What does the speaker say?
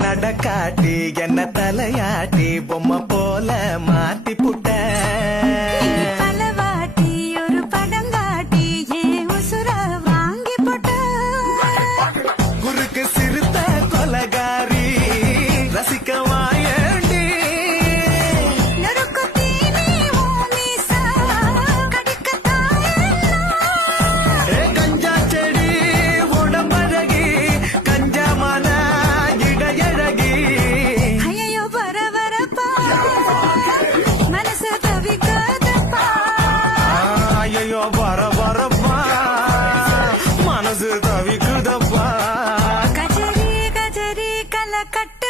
நடக்காட்டி என்ன தலையாட்டி பொம்மை போல மாத்தி புட்ட பலவாட்டி ஒரு படங்காட்டி ஏன் உசுர வாங்கி போட்ட குறுக்கு சிறுத்த கொலகாரி ரசிக்க வாயண்டி நறுக்கு தீனி ஓமிசா கடிக்கத்தாயெல்லாம் கஞ்சா செடி உடம்பழகி கஞ்சமான இடையழகி ஐயோ வரவரப்பா மனசு தவிக்காதப்பா ஐயோ வர வரப்பா மனசு தவிக்குதப்பா கஜரி கஜரி கலக்கட்டு